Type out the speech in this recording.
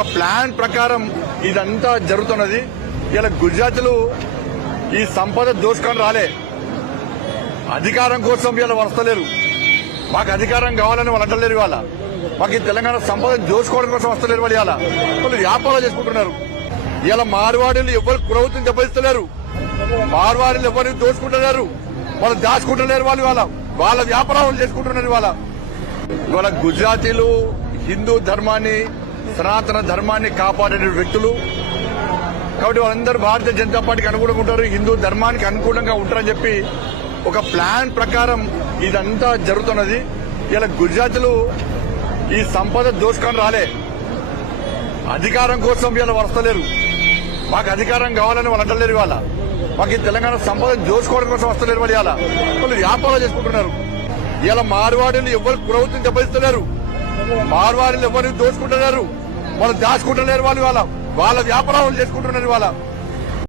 ఒక ప్లాన్ ప్రకారం ఇదంతా జరుగుతున్నది. ఇలా గుజరాత్లు ఈ సంపద దోచుకొని రాలే, అధికారం కోసం ఇలా వస్తలేరు. మాకు అధికారం కావాలని వాళ్ళు అంటలేరు. ఇవాళ మాకు ఈ తెలంగాణ సంపద దోచుకోవడం కోసం వస్తలేరు. వాళ్ళు వ్యాపారాలు చేసుకుంటున్నారు. ఇలా మార్వాడీలు ఎవరు ప్రభుత్వం దెబ్బతిస్తలేరు. మార్వాడీలు ఎవరిని దోచుకుంటున్నారు, వాళ్ళు దాచుకుంటలేరు. వాళ్ళ వ్యాపారాలు చేసుకుంటున్నారు. ఇవాళ గుజరాతీలు హిందూ ధర్మాన్ని, సనాతన ధర్మాన్ని కాపాడే వ్యక్తులు కాబట్టి వాళ్ళందరూ భారతీయ జనతా పార్టీకి అనుకూలంగా ఉంటారు, హిందూ ధర్మానికి అనుకూలంగా ఉంటారని చెప్పి ఒక ప్లాన్ ప్రకారం ఇదంతా జరుగుతున్నది. ఇలా గుజరాత్లు ఈ సంపద దోచుకొని రాలే, అధికారం కోసం ఇలా వస్తలేరు. మాకు అధికారం కావాలని వాళ్ళు అంటలేరు. ఇవాళ మాకు ఈ తెలంగాణ సంపద దోచుకోవడం కోసం వస్తలేరు. వాళ్ళు వ్యాపారాలు చేసుకుంటున్నారు. ఇలా మార్వాడీలు ఎవరు ప్రభుత్వం దెబ్బతిస్తలేరు. మార్వాడీలు ఎవరిని దోచుకుంటున్నారు, వాళ్ళు దాచుకుంటలేరు. వాళ్ళ వ్యాపారాలు చేసుకుంటున్నారు.